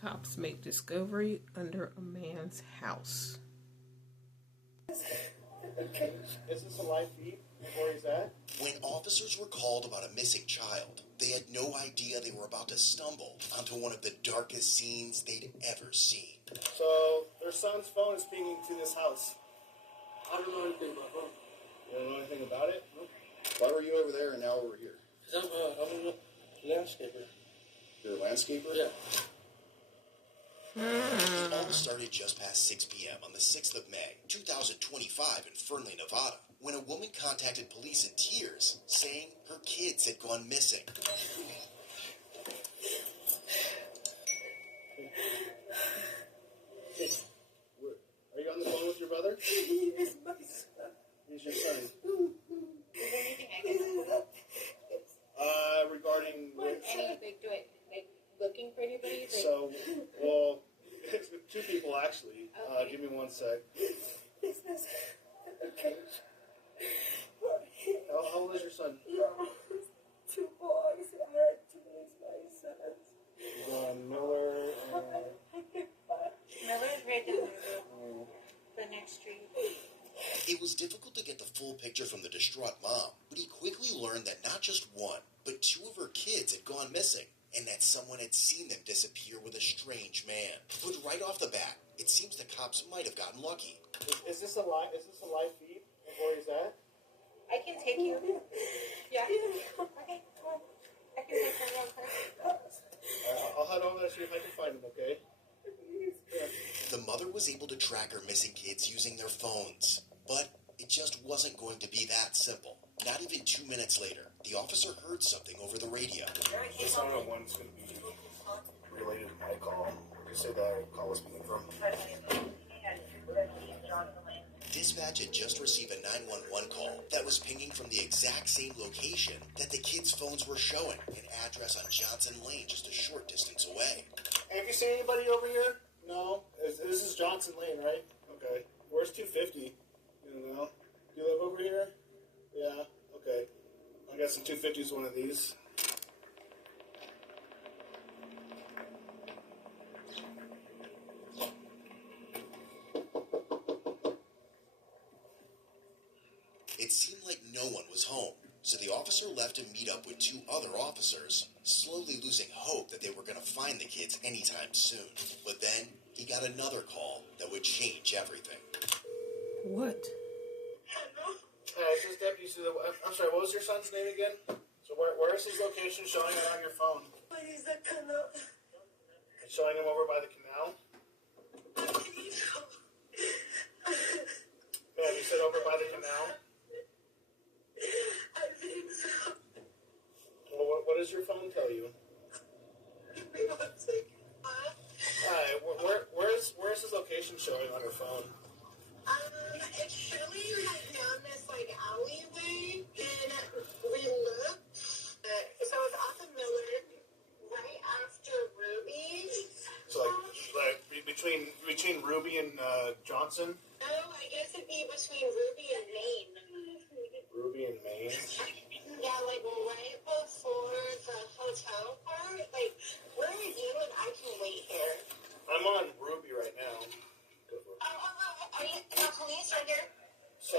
Cops make discovery under a man's house. Is this a live feed of where he's at? When officers were called about a missing child, they had no idea they were about to stumble onto one of the darkest scenes they'd ever seen. So, their son's phone is pinging to this house. I don't know anything about phone. You don't know anything about it? Nope. Why were you over there and now over here? Because I'm a landscaper. You're a landscaper? Yeah. It all started just past 6 p.m. on the 6th of May, 2025 in Fernley, Nevada, when a woman contacted police in tears, saying her kids had gone missing. Are you on the phone with your brother? He is my son. He's your son. Is there anything I can help with? Regarding... Any, like, looking for anybody? Like, So, well, two people actually. Okay. Give me 1 sec. Is this okay? How old is your son? Two boys. I had to lose my sons. Miller. Miller's right down the road. The next street. It was difficult to get the full picture from the distraught mom, but he quickly learned that not just one, but two of her kids had gone missing, and that someone had seen them disappear with a strange man. But right off the bat, it seems the cops might have gotten lucky. Is this a live feed of where he's at? I can take you. Yeah. Okay, cool. I can take her real quick. I'll head over there and see if I can find him, okay? The mother was able to track her missing kids using their phones, but it just wasn't going to be that simple. Not even 2 minutes later, the officer heard something over the radio. This 911's going to be related to my call. Just say that call was being from. Dispatch had just received a 911 call that was pinging from the exact same location that the kids' phones were showing, an address on Johnson Lane just a short distance away. Hey, have you seen anybody over here? No? This is Johnson Lane, right? Okay. Where's 250? You don't know? Do you live over here? Yeah? Okay. I guess the 250 is one of these. It seemed like no one was home, so the officer left to meet up with two other officers, slowly losing hope that they were going to find the kids anytime soon. But then he got another call that would change everything. What? It's just Deputy Sue. I'm sorry, what was your son's name again? So where is his location showing it on your phone? He's a canal. It's showing him over by the canal? Yeah, you said over by the canal? I think so. Well, what does your phone tell you? Alright, where's his location showing on your phone? It's showing like down this like alleyway, and we looked. So it's off of Miller, right after Ruby. So like between Ruby and Johnson? No, I guess it'd be between Ruby and Maine. Ruby and Maine? Yeah, like right before the hotel part. Like, where are you? And I can wait here. I'm on Ruby right now. Are you the police right here? So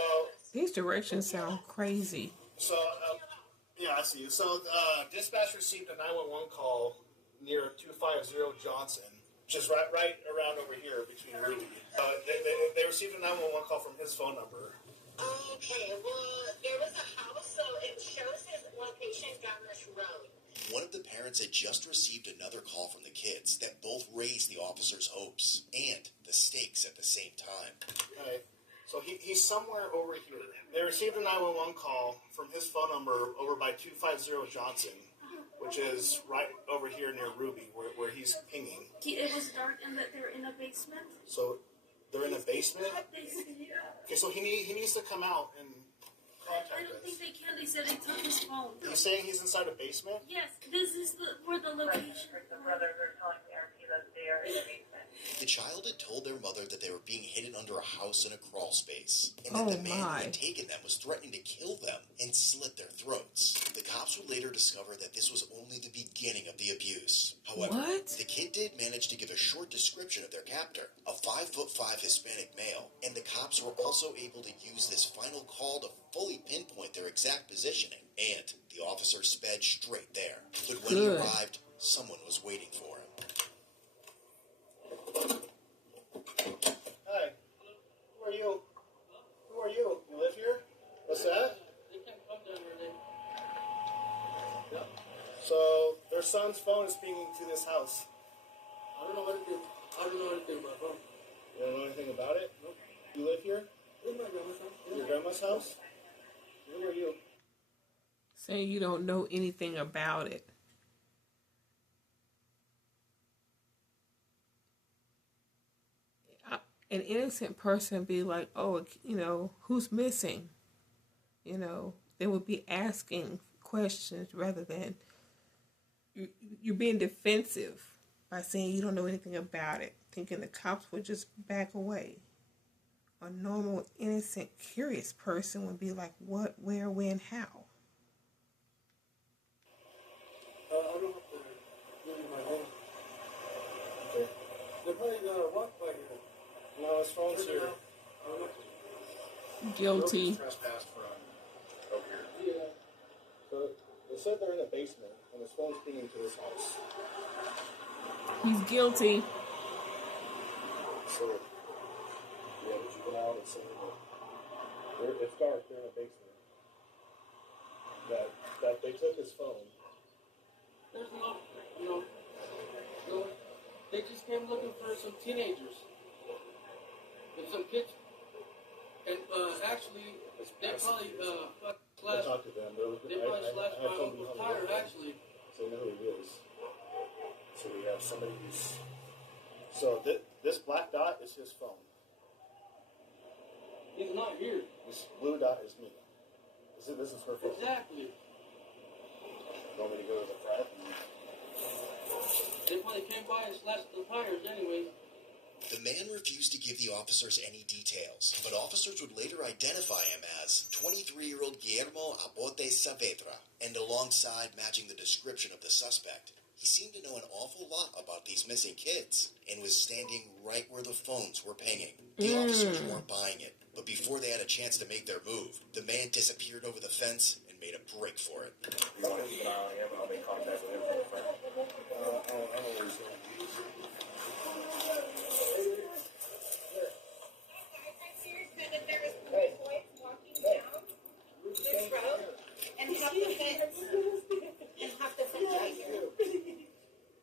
These directions sound crazy. Yeah, I see you. So, dispatch received a 911 call near 250 Johnson, which is right around over here between Ruby. They received a 911 call from his phone number. Okay, well, there was a house, so it shows his location down this road. One of the parents had just received another call from the kids that both raised the officer's hopes and the stakes at the same time. Okay, so he's somewhere over here. They received a 911 call from his phone number over by 250 Johnson, which is right over here near Ruby, where he's pinging. It was dark and that they're in a basement. So they're in a basement? Yeah. Okay, so he needs to come out and contact I don't us. think they can. They said they took his phone. He's saying he's inside a basement? Yes, this is where the location. The child had told their mother that they were being hidden under a house in a crawl space, and Oh, that the man who my. had taken them was threatening to kill them and slit their throats. The cops would later discover that this was only the beginning of the abuse. However, What? the kid did manage to give a short description of their captor, a 5'5" Hispanic male, and the cops were also able to use this final call to fully pinpoint their exact positioning, and the officer sped straight there. But when he Good. arrived, someone was waiting for him. Hi. Who are you? Who are you? You live here? What's that? They can't come down here. Yeah. So their son's phone is pinging to this house. I don't know anything. I don't know anything about them. You don't know anything about it? Nope. You live here? It's my grandma's house. Your grandma's house? Who are you? Saying you don't know anything about it. An innocent person be like, oh, you know, who's missing? You know, they would be asking questions rather than you're being defensive by saying you don't know anything about it, thinking the cops would just back away. A normal, innocent, curious person would be like, what, where, when, how? I don't have to give you my name. Okay. They're probably gonna walk by here. No, his phone's here. I don't know. Guilty. Trespass from over here. Yeah. So they said they're in the basement, and his phone's pinging to this house. He's guilty. So, yeah, did you go out and say that it's dark, they're in a basement. That they took his phone. There's no, they just came looking for some teenagers and some kids. And actually, they probably I slashed. talked to them. They probably slashed my uncle's tire. Actually, So they know who he is. So we have somebody who's. So this black dot is his phone. he's not here. This blue dot is me. This is her phone. Exactly. You want me to go to the front? They probably came by and slashed the tires anyway. The man refused to give the officers any details, but officers would later identify him as 23-year-old Guillermo Abote Saavedra, and alongside matching the description of the suspect, he seemed to know an awful lot about these missing kids, and was standing right where the phones were pinging. The officers weren't buying it, but before they had a chance to make their move, the man disappeared over the fence and made a break for it. You want to keep an eye on him? I'll make contact with him from the front. I don't know where he's going.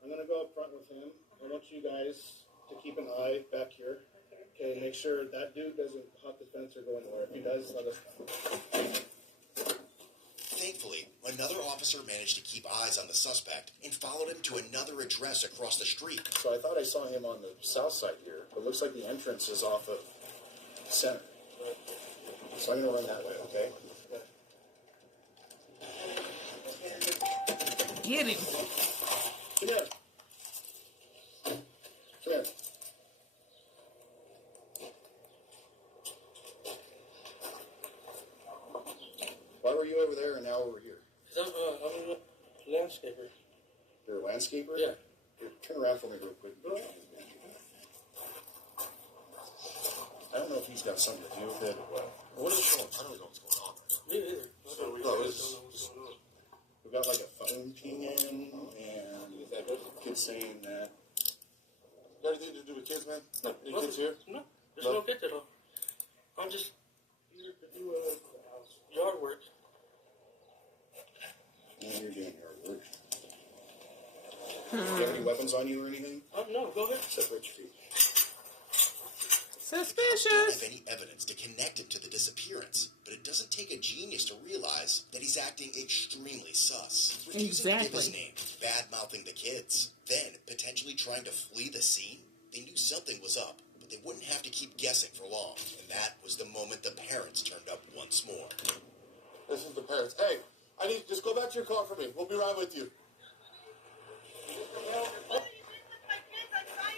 I'm going to go up front with him. I want you guys to keep an eye back here. Okay, make sure that dude doesn't hop the fence or go anywhere. If he does, let us know. Thankfully, another officer managed to keep eyes on the suspect and followed him to another address across the street. So I thought I saw him on the south side here, but it looks like the entrance is off of Center. So I'm going to run that way, okay? Get him. Come here. Come here. Why were you over there and now over here? I'm a landscaper. You're a landscaper? Yeah. Here, turn around for me real quick. I don't know if he's got something to do with it or what. What is going on? I don't know what's going on. Me neither. So we thought it was We got like a phone pinging and kids saying that. got anything to do with kids, man? Any kids here? No, there's no kids at all. I'm just here to do yard work. You're doing your work. Do you have any weapons on you or anything? No, go ahead. Separate your feet. Don't Suspicious. have any evidence to connect him to the disappearance, but it doesn't take a genius to realize that he's acting extremely sus. Refusing to give his Exactly. name, bad-mouthing the kids, then potentially trying to flee the scene. They knew something was up, but they wouldn't have to keep guessing for long, and that was the moment the parents turned up once more. This is the parents. Hey, I need just go back to your car for me. We'll be right with you.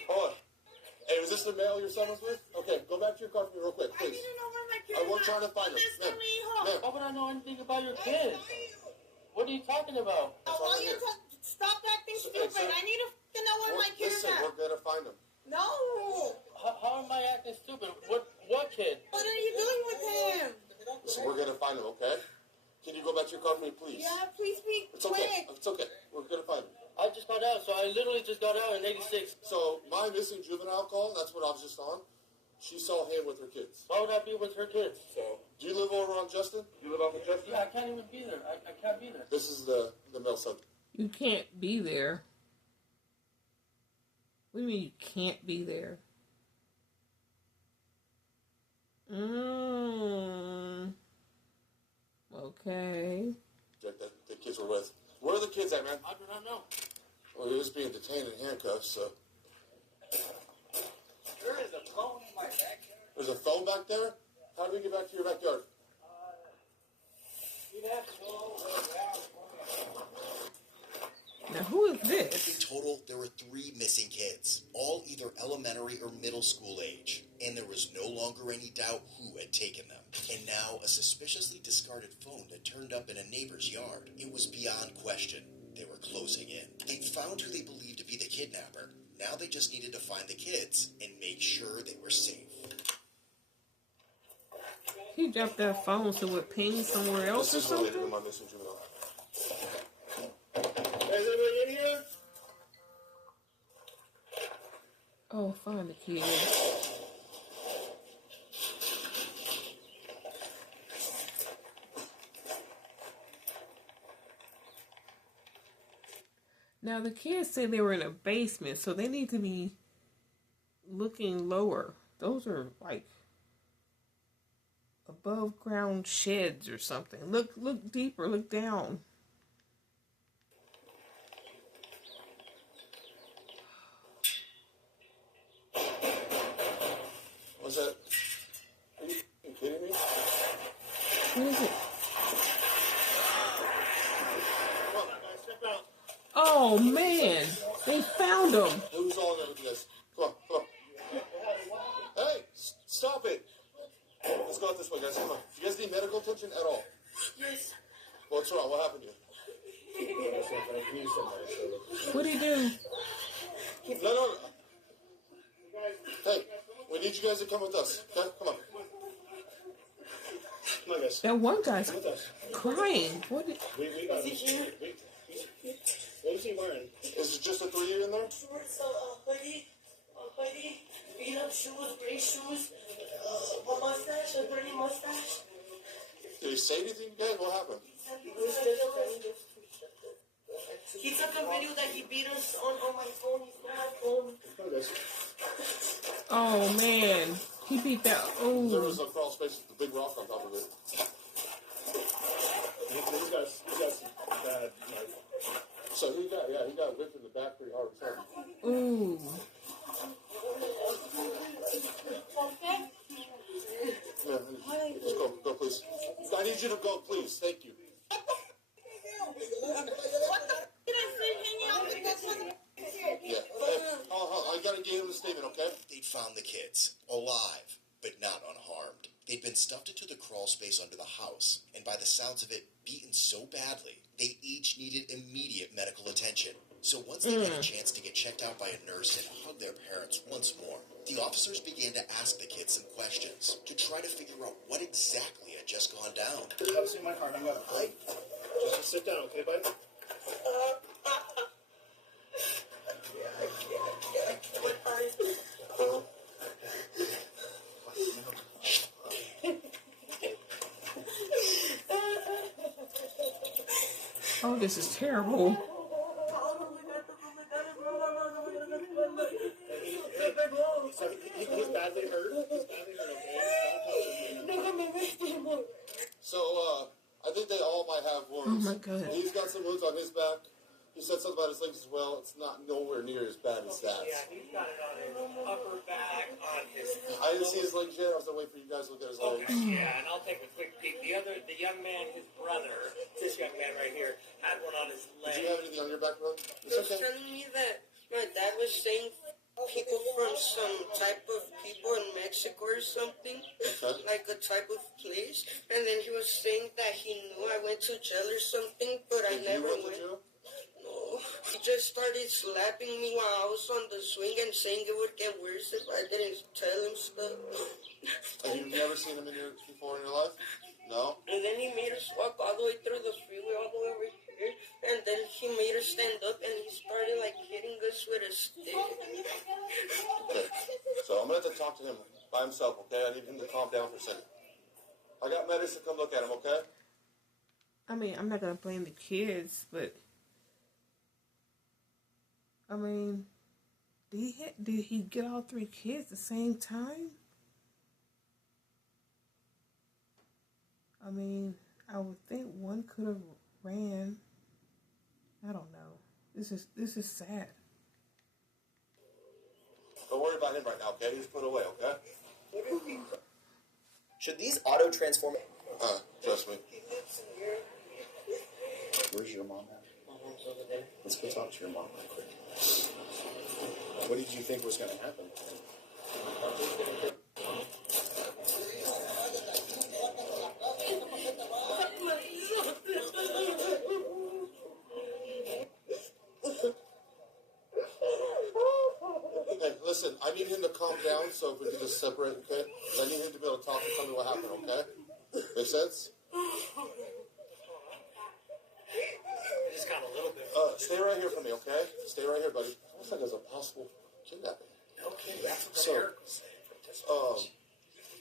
Hold on. Hey, the male your son was with? Okay, go back to your car for me real quick, I please. didn't know where my kid We're trying to find him. Listen, Ma'am, mijo. ma'am. How would I know anything about your kids? What are you talking about? All you stop acting stupid. I need to know where my kid is Listen, at. we're gonna find him. No. How am I acting stupid? What kid? What are you doing with him? Listen, we're gonna find him, okay? Can you go back to your car for me, please? Yeah, please be It's okay. quick. It's okay. We're gonna find him. I just got out, so I literally just got out in 86. So my missing juvenile call, that's what I was just on. She saw him with her kids. Why would I be with her kids? So, do you live over on Justin? You live off of Justin? Yeah, I can't even be there. I can't be there. This is the male son. You can't be there. What do you mean you can't be there? Okay. That the kids were with. Where are the kids at, man? I do not know. Well, he was being detained in handcuffs, so. There is a phone in my backyard. There's a phone back there? How do we get back to your backyard? You'd have to go all the way around. Now, who is this? In total, there were 3 missing kids, all either elementary or middle school age, and there was no longer any doubt who had taken them. And now, a suspiciously discarded phone that turned up in a neighbor's yard. It was beyond question. They were closing in. They'd found who they believed to be the kidnapper. Now they just needed to find the kids and make sure they were safe. He dropped that phone so it ping somewhere else or This is related to something? my missing juvenile. Is anybody in here? Oh, find the kid. Now, the kids say they were in a basement, so they need to be looking lower. Those are like above ground sheds or something. Look deeper, look down. What's that? Are you kidding me? What is it? Come on, guys, step out. Oh man, they found him. Who's all in there with you guys? Come on, come on. Hey, stop it. Let's go out this way, guys. Come on. Do you guys need medical attention at all? Yes. What's wrong? What happened to you? What did he do? No. Hey, we need you guys to come with us. Okay, come on. Come on, guys. That one guy's Come with us. crying. What did? We got him. What was he wearing? Is it just the 3 of you in there? Shorts, a hoodie, beat up shoes, gray shoes, a mustache, a dirty mustache. Did he say anything, guys? What happened? He took a video that he beat us on my phone. He stole my phone. Come on, guys. Oh man, he beat that. There Oh, was a crawl space with the big rock on top of it. He's got some bad, like, So he got whipped in the back pretty hard. So. ooh. Yeah, just go, please. I need you to go, please. Thank you. Yeah. I gotta get him a statement, okay? They'd found the kids, alive, but not unharmed. They'd been stuffed into the crawl space under the house, and by the sounds of it, beaten so badly, they each needed immediate medical attention. So once they had a chance to get checked out by a nurse and hug their parents once more, the officers began to ask the kids some questions to try to figure out what exactly had just gone down. have a seat in my car. Hang up. Just sit down, okay, bud? Oh, this is terrible. He's badly hurt. So, I think they all might have wounds. Oh my God. He's got some wounds on his back. He said something about his legs as well. It's not nowhere near as bad as that. Yeah, he's got it on his upper back, on his. I didn't see his legs yet. I was gonna wait for you guys to look at his legs. Okay, yeah, and I'll take a quick peek. The young man, his brother, this young man right here, had one on his Did leg. you have anything on your back, bro? It's He was okay. telling me that my dad was saying people from some type of people in Mexico or something, Okay. like a type of place. And then he was saying that he knew I went to jail or something, but I And never you went to went. jail? No, he just started slapping me while I was on the swing and saying it would get worse if I didn't tell him stuff. Have you never seen him before in your life? No? And then he made us walk all the way through the freeway, all the way over here. And then he made us stand up and he started like hitting us with a stick. Okay. So I'm going to have to talk to him by himself, okay? I need him to calm down for a second. I got medicine. Come look at him, okay? I mean, I'm not gonna blame the kids, but I mean, did he get all 3 kids at the same time? I mean, I would think one could have ran. I don't know. This is sad. Don't worry about him right now, okay? He's put away, okay? Should these auto transform? Trust me. Where's your mom at? My mom's over there. Let's go talk to your mom real quick. What did you think was going to happen? Hey, listen, I need him to calm down so if we can just separate, okay? I need him to be able to talk and tell me what happened, okay? Make sense? Just got a little bit. Stay right here for me, okay? Stay right here, buddy. Looks like there's a possible kidnapping. Okay, that's what So, Eric was saying.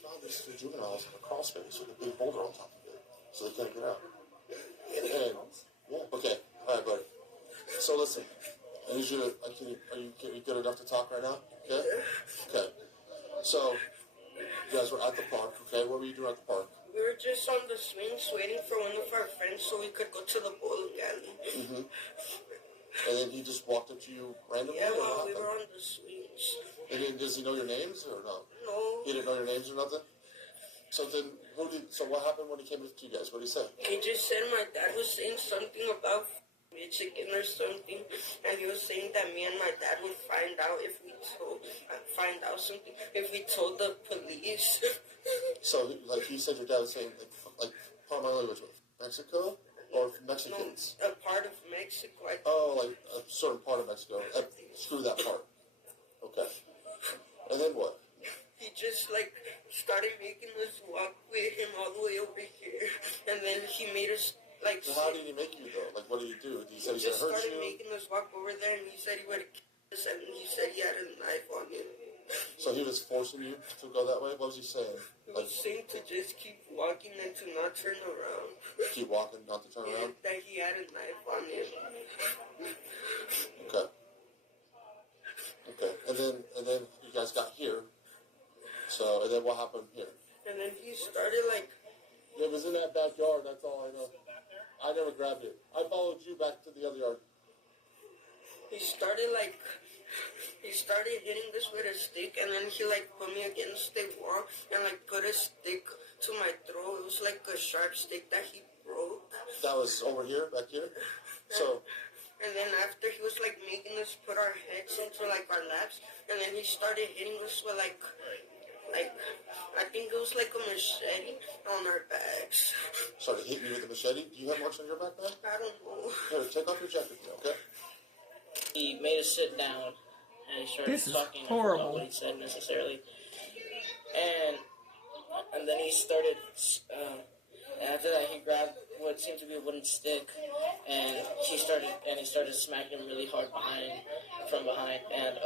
Found these 2 juveniles in a crawl space with a big boulder on top of it, so they can't get out. And, yeah, okay. All right, buddy. So listen, I need you to, are you good enough to talk right now? Okay? Okay. So, you guys were at the park, okay? What were you doing at the park? We were just on the swings waiting for one of our friends so we could go to the bowling alley. Mm-hmm. And then he just walked up to you randomly? Yeah, or while what we were happened? on the swings. And then, does he know your names or no? No, He didn't know your names or nothing? So then, so what happened when he came up to you guys? What did he say? he just said my dad was saying something about Michigan or something, and he was saying that me and my dad would find out if we told the police. So, like, he said your dad was saying, like primarily was Mexico or Mexicans? No, a part of Mexico. Oh, like a certain part of Mexico. Screw that part. Okay. And then what? He just like started making us walk with him all the way over here, and then he made us like. So how did he make you though? Like, what did he do? He said He he just was gonna hurt started you. making us walk over there, and he said he would kill us, and he said he had a knife on him. So he was forcing you to go that way. What was he saying? He Like, was saying to just keep walking and to not turn around. keep walking, not to turn around. And that he had a knife on him. Okay. Okay. And then you guys got here. So, and then what happened here? And then he started like. It was in that backyard. That's all I know. I never grabbed it. I followed you back to the other yard. He started hitting this with a stick, and then he like put me against the wall and like put a stick to my throat. It was like a sharp stick that he broke. That was over here, back here. So, And then after he was like making us put our heads into like our laps, and then he started hitting us with like I think it was like a machete on our backs. started hitting you with a machete. Do you have marks on your back, man? I don't know. Here, take off your jacket, okay? He made us sit down, and he started This is talking. horrible. I forgot what he said necessarily, and then he started. After that, he grabbed what seemed to be a wooden stick, and he started smacking him really hard from behind. And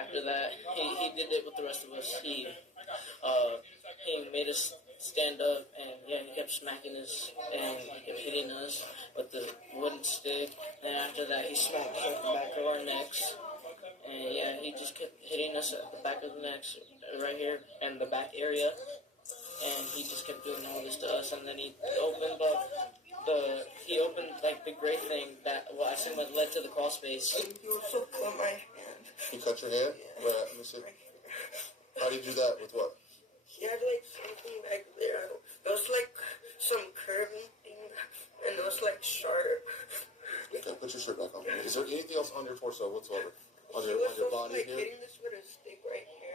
after that, he did it with the rest of us. He made us stand up, and yeah, he kept smacking us, and he kept hitting us with the wooden stick. And after that, he smacked us at the back of our necks. And yeah, he just kept hitting us at the back of the necks, right here, and the back area. And he just kept doing all this to us. And then he opened like the gray thing that, well, I assume it led to the crawl space. He also cut my hand. He cut your hand? Where at? Let me see. How did he do that? With what? He had like something back there. It was like some curving thing, and it was like sharp. Okay, put your shirt back on. Is there anything else on your torso whatsoever? On He your was also body like here? hitting this with a stick right here.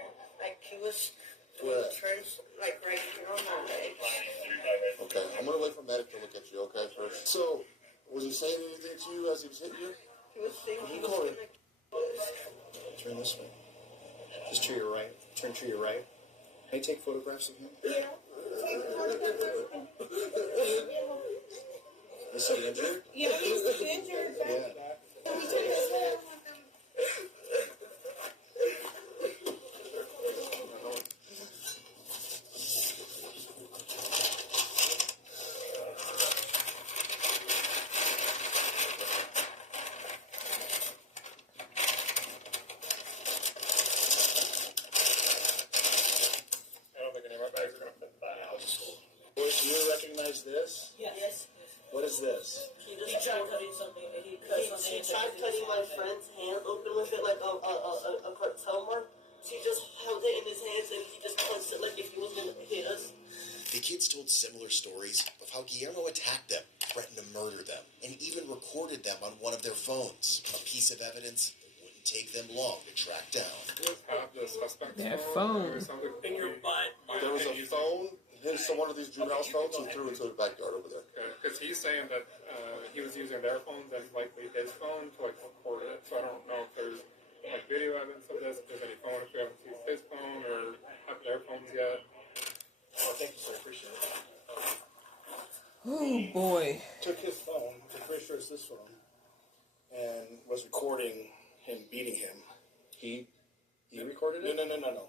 Just to your right. Turn to your right. Can you take photographs of him? Yeah. Is he injured? Yeah, he's injured. Yeah. I don't think any of my bags are going to fit that. Do you recognize this? Yes. What is this? He tried cutting something. He cut something. She tried cutting my friend's hand open with it like a cartel mark. She just held it in his hands and he just punched it like if he was going to hit us. The kids told similar stories of how Guillermo attacked them, threatened to murder them, and even recorded them on one of their phones. A piece of evidence that wouldn't take them long to track down. Have the suspect's That phone phone. or something In your butt. There was a phone, one of these juveniles' phones, he threw it into the backyard over there. Because he's saying that he was using their phones and likely his phone to like record it. So I don't know if there's like video evidence of this, if there's any phone, if we haven't used his phone or have their phones yet. Oh, thank you, sir. Appreciate it. Oh boy. Took his phone, I'm pretty sure it's this phone, and was recording him beating him. He recorded it? No.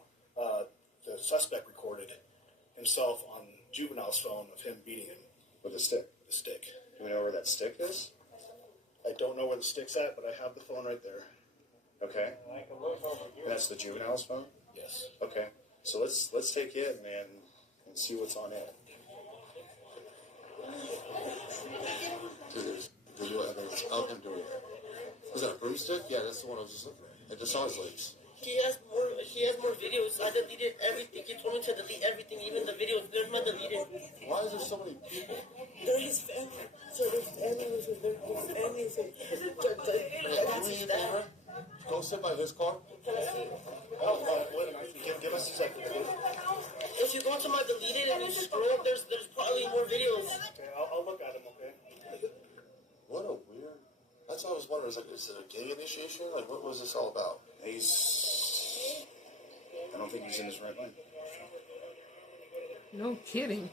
The suspect recorded himself on juvenile's phone of him beating him With a stick. with a stick. Do we know where that stick is? I don't know where the stick's at, but I have the phone right there. Okay. And that's the juvenile's phone? Yes. Okay. So let's take it and see what's on it. Dude, there's video evidence of him doing it. Was that a broomstick? Yeah, that's the one I was just looking at. I just saw his legs. He has more videos. I deleted everything. He told me to delete everything, even the videos. They're not deleted. Why is there so many people? They're his family. So there's families with their families. That's his dad. Go sit by his car. Can I see? Give us a second. If you go to my deleted and you scroll, there's probably more videos. Okay, I'll look at him, okay? What a weird. That's what I was wondering. Is it a gay initiation? Like, what was this all about? I don't think he's in his right mind. No kidding.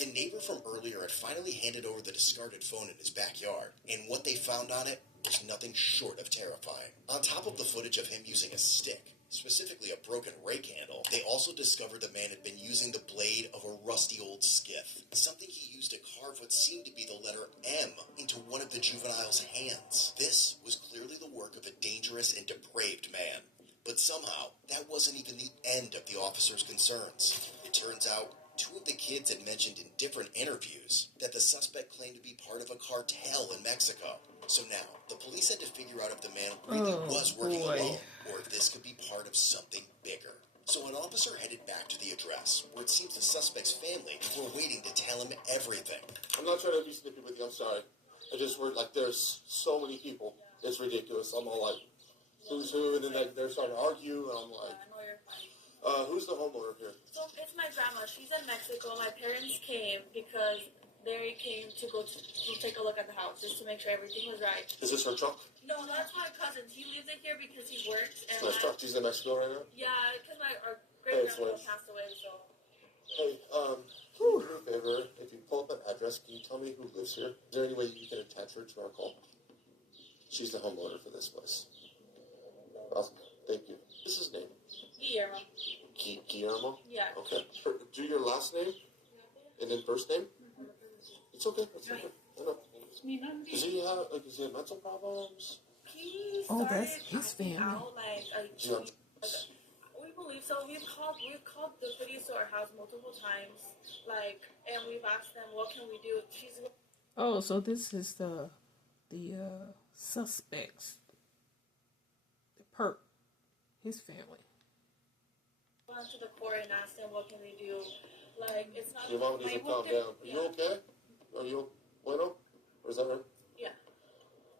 The neighbor from earlier had finally handed over the discarded phone in his backyard, and what they found on it was nothing short of terrifying. On top of the footage of him using a stick, specifically a broken rake handle, they also discovered the man had been using the blade of a rusty old skiff, something he used to carve what seemed to be the letter M into one of the juvenile's hands. This was clearly the work of a dangerous and depraved man. But somehow, that wasn't even the end of the officer's concerns. It turns out, two of the kids had mentioned in different interviews that the suspect claimed to be part of a cartel in Mexico. So now, the police had to figure out if the man really was working alone, or if this could be part of something bigger. So an officer headed back to the address, where it seems the suspect's family were waiting to tell him everything. I'm not trying to be snippy with you. I'm sorry. I just heard, like, there's so many people. It's ridiculous. I'm all like, who's who? And then they're starting to argue, and I'm like, who's the homeowner here? So it's my grandma. She's in Mexico. My parents came because they came to go to take a look at the house just to make sure everything was right. Is this her truck? No, that's my cousin. He lives in here because he works. And Nice truck. She's in Mexico right now? yeah, because our great grandpa Flint. passed away. So Hey, can you do me a favor? If you pull up an address, can you tell me who lives here? Is there any way you can attach her to our call? She's the homeowner for this place. Awesome. Thank you. This is his name. Guillermo. Guillermo? Yeah. Okay. Do your last name and then first name? It's okay. It's okay. I know. Does he have mental problems? He Oh, started that's his acting family. out we believe so. We've called the police to our house multiple times, and we've asked them, what can we do? Oh, so this is the suspects, the perp, his family. Went to the court and asked them, what can they do? It's not. Your mom needs to calm down. Are you okay? Are you bueno? Or is that right? Yeah.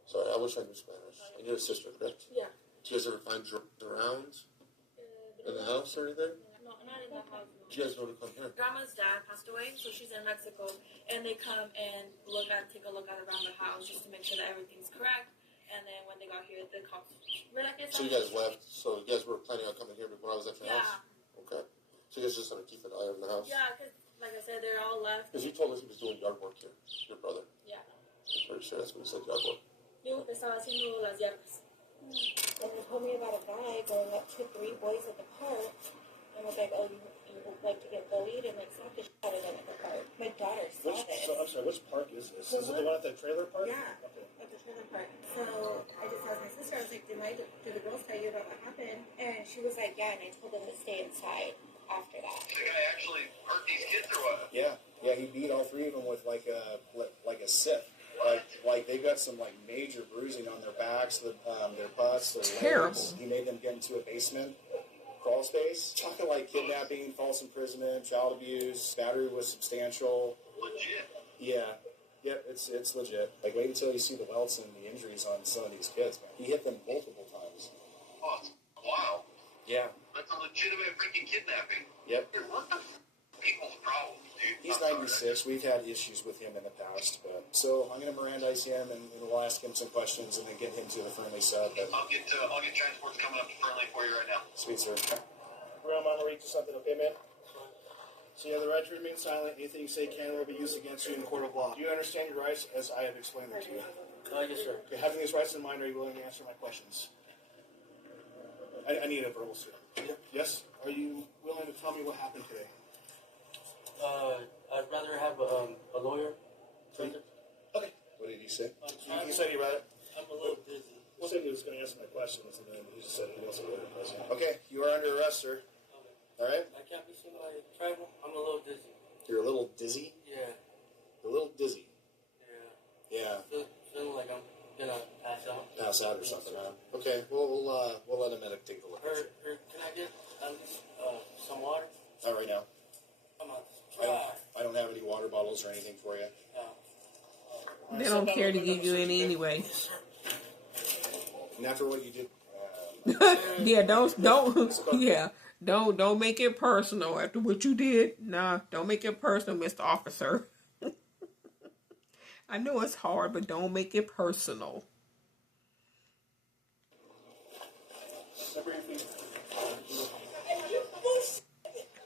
Sorry, I wish I knew Spanish. And you're a sister, correct? Yeah. Do you guys ever find drugs around in the house or anything? No, not in the house. Do you guys know to come here? Grandma's dad passed away, so she's in Mexico, and they come and take a look at around the house just to make sure that everything's correct. and then when they got here, the cops were like, So you guys left. So you guys were planning on coming here when I was at your house? Okay. So you guys just had to keep an eye on the house? Yeah, because, like I said, they're all left. Because he told us he was doing yard work here, your brother. Yeah. I'm pretty sure that's what he said, yard work. Yo estaba haciendo las yardas. And they told me about a guy going up to 3 boys at the park and was like, oh, you would like to get bullied and like slapped the shit out of them at the park. My daughter saw this. So, I'm sorry, which park is this? Is it the one at the trailer park? Yeah, Okay. at the trailer park. So I just asked my sister, I was like, did the girls tell you about what happened? And she was like, yeah, and I told them to stay inside after that. The guy actually hurt these kids or what? Yeah, he beat all 3 of them with like a sip. Like they got some like major bruising on their backs, their butts, their Terrible. legs. He made them get into a basement crawl space. Talking like kidnapping, false imprisonment, child abuse, battery was substantial. Legit. Yeah. Yep, it's legit. Like wait until you see the welts and the injuries on some of these kids, man. He hit them multiple times. Oh, wow. Yeah. That's a legitimate freaking kidnapping. Yep. Dude, what the people's problem, dude? He's 96. We've had issues with him in the past, but so I'm going to Mirandize him and we'll ask him some questions and then get him to the friendly sub. But I'll get transports coming up to Friendly for you right now. sweet sir. Grandma, I'm gonna read you something, okay, man? So you have the right to remain silent. Anything you say can or will be used against you in a court of law. Do you understand your rights as I have explained them to you? Yes, sir. Okay, having these rights in mind, are you willing to answer my questions? I need a verbal, sir. Yes? Are you willing to tell me what happened today? I'd rather have a lawyer. Okay. What did he say? He said he read it. I'm a little dizzy. He said he was going to answer my questions, and then he just said he wasn't ready to present. Okay, you are under arrest, sir. All right? I can't be seen while I travel. I'm a little dizzy. You're a little dizzy? Yeah. A little dizzy. Yeah. Yeah. Feeling like I'm gonna pass out. Pass out or something, huh? Okay, we'll let a medic take a look. Or can I get at least some water? Not right now. I'm not I don't have any water bottles or anything for you. They don't care to give you any anyway. And after what you did, Yeah, don't make it personal after what you did. Nah, don't make it personal, Mr. Officer. I know it's hard, but don't make it personal.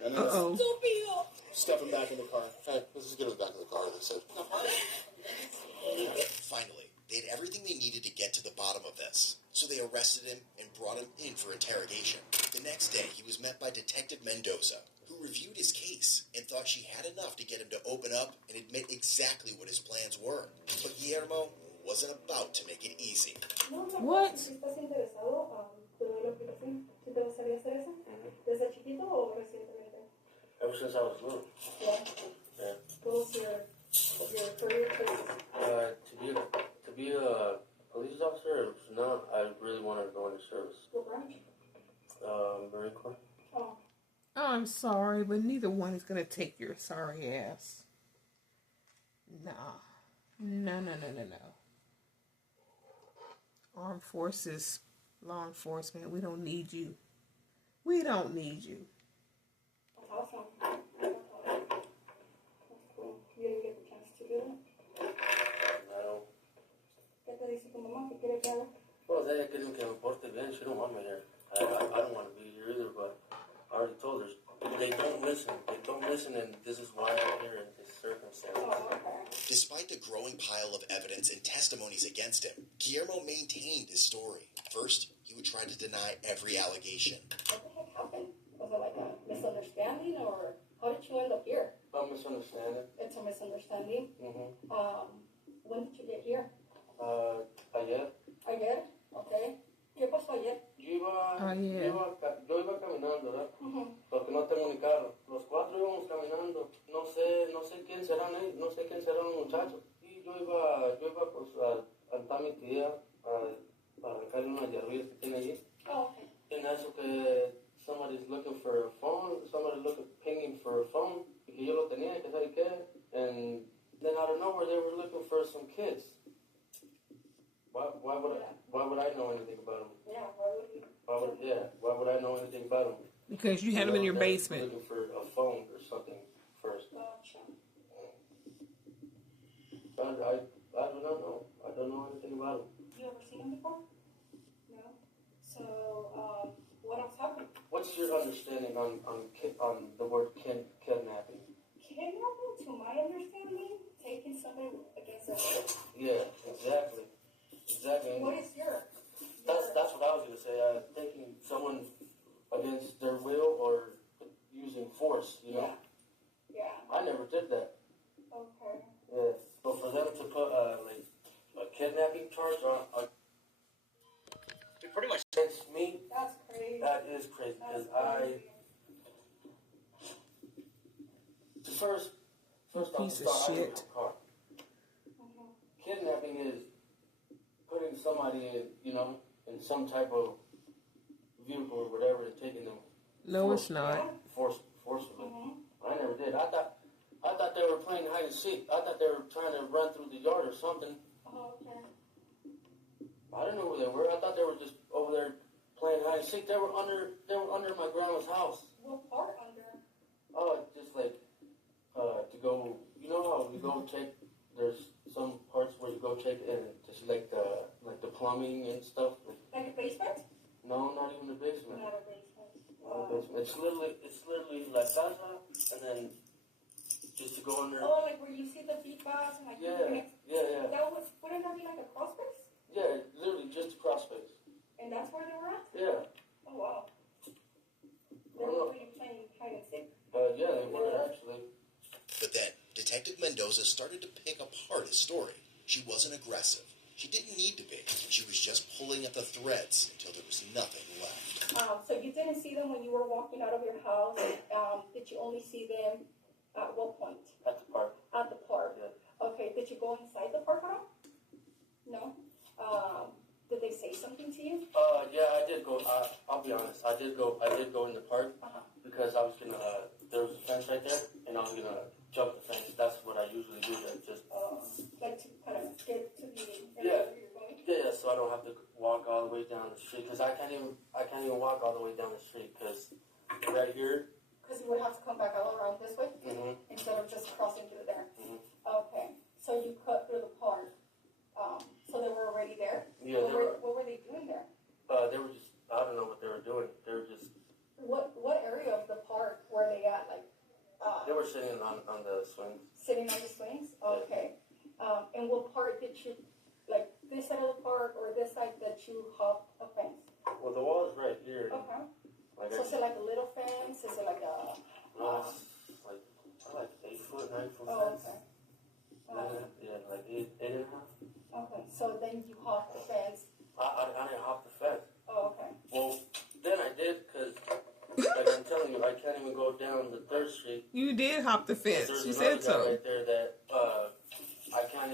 Uh-oh. Step him back in the car. Hey, let's just get him back in the car, they said. Finally, they had everything they needed to get to the bottom of this. So they arrested him and brought him in for interrogation. The next day, he was met by Detective Mendoza, who reviewed his case and thought she had enough to get him to open up and admit exactly what his plans were. But Guillermo wasn't about to make it easy. What? Ever since I was little. Yeah. What was your career choice? To be a police officer, no, I really wanted to go into service. What branch? Marine Corps. Oh. I'm sorry, but neither one is going to take your sorry ass. Nah. No. Armed forces, law enforcement, we don't need you. We don't need you. That's awesome. That's cool. You didn't get the chance to do it? No. ¿Qué te dice tu mamá? ¿Qué quiere que haga? Well, they didn't que me porte bien. She don't want me here. I don't want to be here either, but I already told her. They don't listen. And this is why I'm here in this circumstance. Despite the growing pile of evidence and testimonies against him, Guillermo maintained his story. First, he would try to deny every allegation. What the heck happened? Was it like a misunderstanding, or how did you end up here? A misunderstanding. It's a misunderstanding. Mm-hmm. When did you get here? Ayer. Ayer? Okay. ¿Qué pasó ayer? Yo iba caminando, ¿verdad? Uh-huh. Porque no tengo ni carro. Los 4 íbamos caminando. No sé quién serán ellos, no sé quién serán los muchachos. Y yo iba pues a cantar a mi tía, a arrancarle unas hierbillas que tiene allí. Oh, okay. And eso que somebody's looking for a phone, pinging for a phone, porque yo lo tenía, que sabe qué. And then out of nowhere they were looking for some kids. Why would I know anything about them? Yeah, why would you? Why would I know anything about them? Because you had them in your basement. Looking for a phone or something first. Gotcha. I don't know. I don't know anything about them. You ever seen them what's your understanding on the word kidnapping? Kidnapping, to my understanding, taking somebody against their will. Yeah, exactly. What is your? That's what I was gonna say. Taking someone against their will or using force. You know. Yeah. I never did that. Okay. Yeah. But for them to put like a kidnapping charge on, it pretty much against me. That's crazy. That is crazy because first piece of off, I shit. don't have a car. Kidnapping is putting somebody in some type of vehicle or whatever and taking them. No, it's not. Forcibly. I never did. I thought they were playing hide and seek. I thought they were trying to run through the yard or something. Oh, okay. I didn't know who they were. I thought they were just over there playing hide and seek. They were under my grandma's house. What part under? Oh, just like to go. You know how you go check. There's some parts where you go check and just like the plumbing and stuff. Like a basement? No, not even the basement. Not a basement. Not a basement. It's literally la casa, and then just to go under. Oh, like where you see the pipas and like Yeah. Wouldn't that be like a crawl space? Yeah, literally just a cross space. And that's where they were at? Yeah. Oh wow. They were really playing hide and seek. Yeah, they were actually. But then, Detective Mendoza started to pick apart his story. She wasn't aggressive. She didn't need to be. She was just pulling at the threads until there was nothing left. So you didn't see them when you were walking out of your house. Did you only see them at what point? At the park. At the park. Yeah. Okay. Did you go inside the park at all? No. Did they say something to you? Yeah, I did go. I'll be honest. I did go in the park because I was gonna. There was a fence right there, and I was gonna jump the fence. That's what I usually do. Just like to kind of get to the yeah. where you're going. Yeah, so I don't have to walk all the way down the street because I can't even walk all the way down the street because right here. Because you would have to come back all around this way instead of just crossing through there. Okay, so you cut through the park. So they were already there? Yeah. What were they doing there? They were just, I don't know what they were doing. They were just... What area of the park were they at? Like, they were sitting on the swings. Sitting on the swings? Okay. And what part did you, like this side of the park or this side that you hopped a fence? Well, the wall is right here. Okay. Like so is it like a little fence? Is it like a... No, it's like 8 foot, 9 foot oh, fence. Okay. Yeah, like 8.5. Okay, so then you hopped the fence. I didn't hop the fence. Oh, okay. Well, then I did because, like I'm telling you, I can't even go down the 3rd Street. You did hop the fence. You said so. Right there that I can't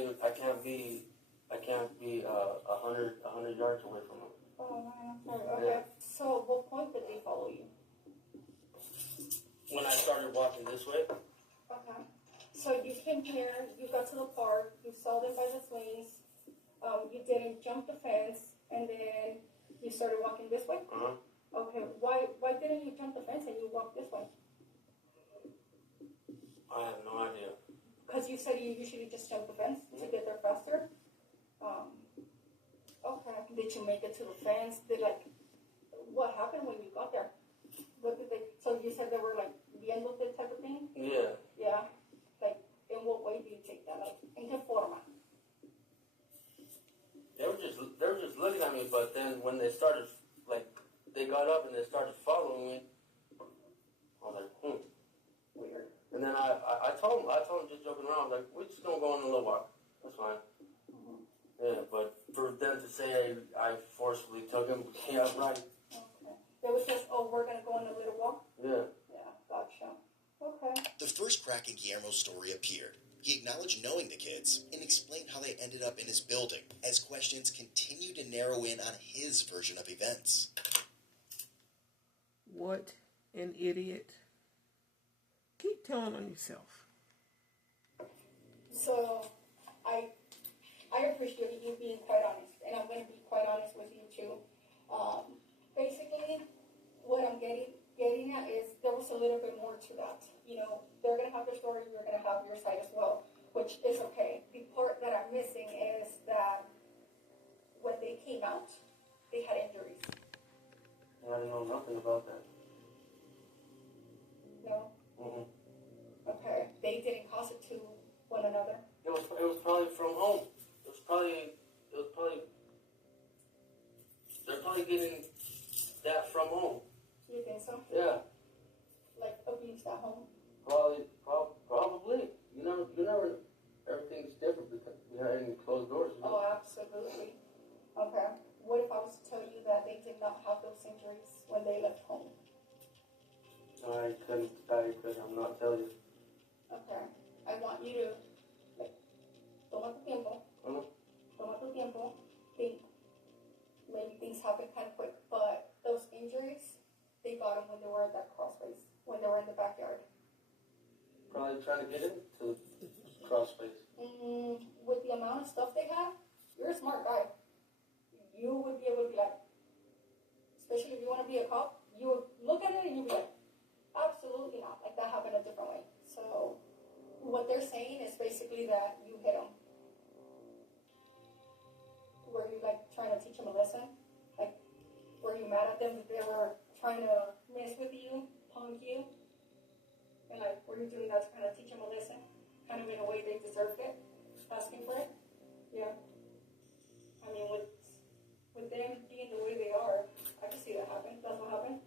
be 100 yards away from them. Oh, okay. Yeah. So, what point did they follow you? When I started walking this way. Okay. So you came here, you got to the park, you saw them by the swings, you didn't jump the fence, and then you started walking this way? Okay, why didn't you jump the fence and you walked this way? I have no idea. Because you said you usually just jump the fence to get there faster? Okay, did you make it to the fence? What happened when you got there? So you said they were like bien with it type of thing? Yeah. Yeah. Like, in what way do you take that? Like, in qué forma? They were just looking at me, but then when they started, like, they got up and they started following me, I was like, Weird. And then I told them just joking around, like, we're just gonna go on a little walk. That's fine. Yeah, but for them to say I forcefully took him, yeah, right. Okay. It was just, we're gonna go on a little walk? Yeah. Yeah, gotcha. Okay. The first crack in Guillermo's story appeared. He acknowledged knowing the kids and explained how they ended up in his building as questions continued to narrow in on his version of events. What an idiot. Keep telling on yourself. So, I appreciate you being quite honest, and I'm going to be quite honest with you too. Basically, what I'm getting at is there was a little bit more to that. You know, they're going to have their story, you're going to have your side as well, which is okay. The part that I'm missing is that when they came out, they had injuries. I didn't know nothing about that. Mendoza? Yeah, Like abused at home? probably. You never. Everything's different behind closed doors. You know? Oh, absolutely. Okay. What if I was to tell you that they did not have those injuries when they left home? I couldn't. I'm not telling you. Okay. I want you to, like, toma tu tiempo. Uh-huh. Toma tu tiempo. Think. Maybe things happen kind of quick, but those injuries, they got them when they were at that cross space, when they were in the backyard. Probably trying to get into the cross space. With the amount of stuff they have, you're a smart guy. You would be able to be like, especially if you want to be a cop, you would look at it and you'd be like, absolutely not. Like, that happened a different way. So what they're saying is basically that you hit them. Were you, like, trying to teach them a lesson? Like, were you mad at them that they were trying to mess with you, punk you? And, like, were you doing that to kind of teach them a lesson? Kind of in a way they deserved it? Asking for it? Yeah. I mean, with them being the way they are, I can see that happen. That's what happened.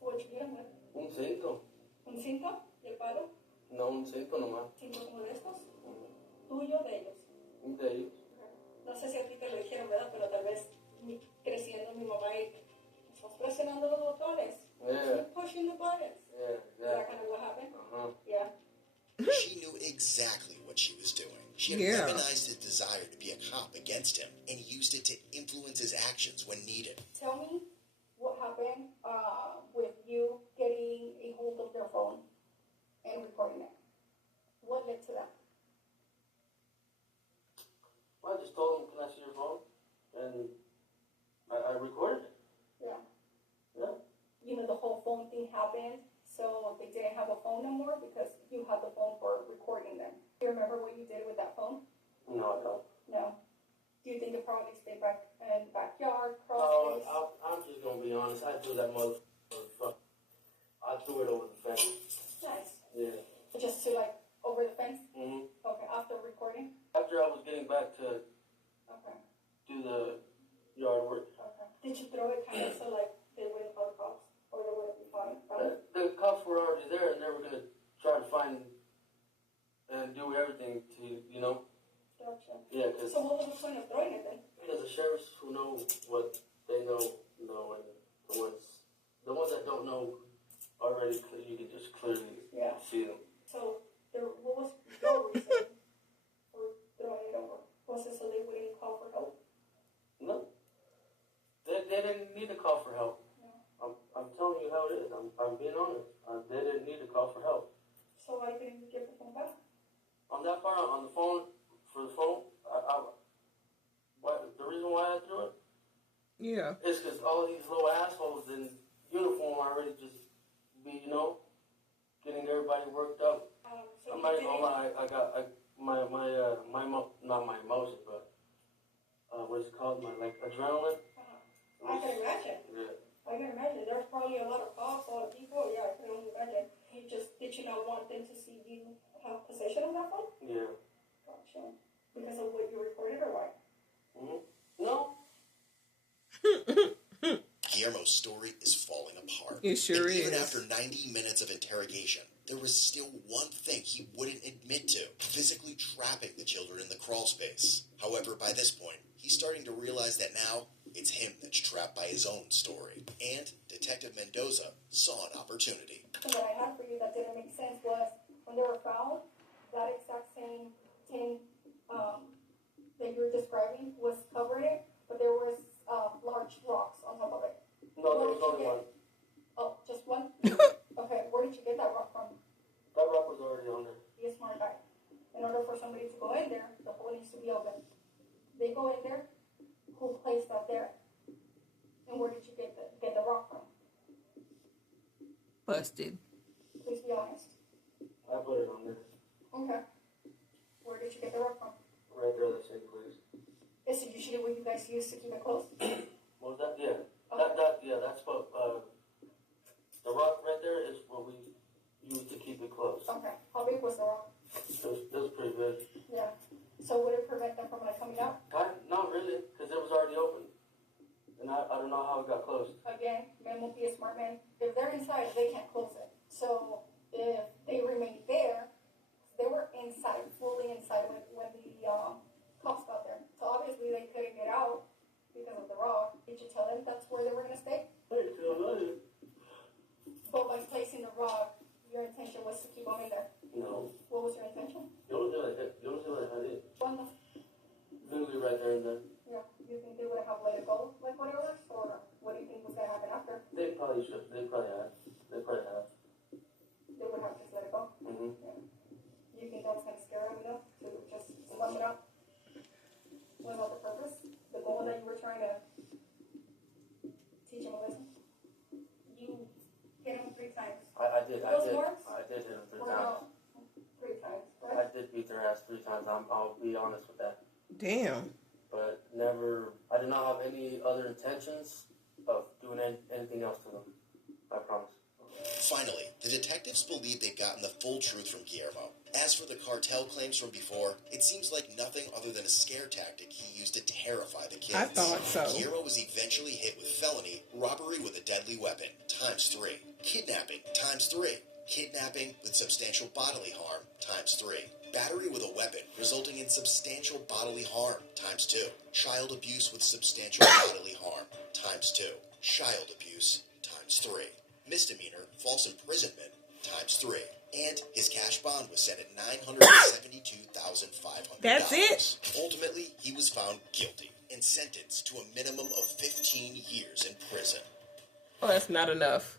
What'd you get them with? Un cinto. ¿Un cinto? ¿De palo? No, un cinto nomás. ¿Cinto como de estos? ¿Tuyo de ellos? De ellos. No sé si a ti te lo dijeron, ¿verdad? Pero tal vez creciendo mi mamá y estás presionando los botones. Yeah. You're pushing the buttons. Yeah. Is that kind of what happened? Uh-huh. Yeah. She knew exactly what she was doing. She had Yeah. weaponized his desire to be a cop against him and used it to influence his actions when needed. Tell me what happened with you getting a hold of their phone and recording it. What led to that? I just told him, can I see your phone? And I recorded it. Yeah. Yeah. You know, the whole phone thing happened, so they didn't have a phone no more because you had the phone for recording them. Do you remember what you did with that phone? No, I don't. No. Do you think it probably stayed back in the backyard, cross Oh, space? I'm just gonna be honest. I threw that motherfucker. I threw it over the fence. Nice. Yeah. Just to, like, over the fence? Mhm. Okay, after recording? After I was getting back to Okay. do the yard work, Okay. Did you throw it kind of so, like, they wouldn't call the cops? Or they wouldn't be fine? the cops were already there, and they were gonna try to find and do everything to, you know. Gotcha. Yeah, because So what was the point of throwing it then? the sheriffs who know what they know, and the ones that don't know already, you can just clearly Yeah. see them. So what was your reason for throwing it over? Was it so they wouldn't call for help? No, they didn't need to call for help. No. I'm telling you how it is. I'm being honest. They didn't need to call for help. So why didn't you give the phone back? On that part, on the phone, for the phone, the reason why I threw it Yeah. is because all these little assholes in uniform are already just be, you know, getting everybody worked up. So I'm you not even didn't- gonna lie. I got not my emotions, but what is it called? My adrenaline. I can imagine. Yeah. I can imagine. There's probably a lot of cops, a lot of people. Yeah, I can only imagine. Did you not want them to see you have possession of that phone? Yeah. Gotcha. Because of what you recorded or why? No. Guillermo's story is falling apart. It sure and even is. after 90 minutes of interrogation, there was still one thing he wouldn't admit to: physically trapping the children in the crawl space. However, by this point, he's starting to realize that now it's him that's trapped by his own story. And Detective Mendoza saw an opportunity. So what I had for you that didn't make sense was when they were found, that exact same tin that you were describing was covered in, but there was large rocks on top of it. No, there was only one. Oh, just one? Okay, where did you get that rock from? That rock was already on there. Be a smart guy. In order for somebody to go in there, the hole needs to be open. They go in there, who placed that there? And where did you get the rock from? Busted. Please be honest. I put it on there. Okay. Where did you get the rock from? Right there, that same place. Is it usually what you guys use to keep it close? What was that? Yeah. Okay. That's what, the rock right there is what we use to keep it close. Okay. How big was the rock? It was pretty big. Yeah. So would it prevent them from coming out? Not really, because it was already open. And I don't know how it got closed. Again, man will be a smart man. If they're inside, they can't close it. So if they remain there, they were inside, fully inside when the cops got there. So obviously they couldn't get out because of the rock. Did you tell them that's where they were going to stay? But by placing the rock, your intention was to keep them in there. No. What was your intention? Yo no sé lo dejaría. ¿Cuándo? Literally right there and then. Yeah. You think they would have let it go like whatever? Or what do you think was going to happen after? They probably should. They probably have. They would have just let it go? Mm-hmm. Yeah. You think that was going to scare them enough to just sum it up? Was that the purpose? The goal that you were trying to teach him a lesson? You hit him 3 times. I did hit them 3 Or times. no, 3 times, I right? did beat their ass 3 times. I'll be honest with that. Damn. But never. I did not have any other intentions of doing anything else to them. I promise. Finally, the detectives believe they've gotten the full truth from Guillermo. As for the cartel claims from before, it seems like nothing other than a scare tactic he used to terrify the kids. I thought so. Guillermo was eventually hit with felony, robbery with a deadly weapon, ×3, kidnapping, ×3, kidnapping with substantial bodily harm, ×3, battery with a weapon resulting in substantial bodily harm, ×2, child abuse with substantial bodily harm, ×2, child abuse, ×3. Misdemeanor, false imprisonment, ×3. And his cash bond was set at $972,500. That's it? Ultimately, he was found guilty and sentenced to a minimum of 15 years in prison. Oh, that's not enough.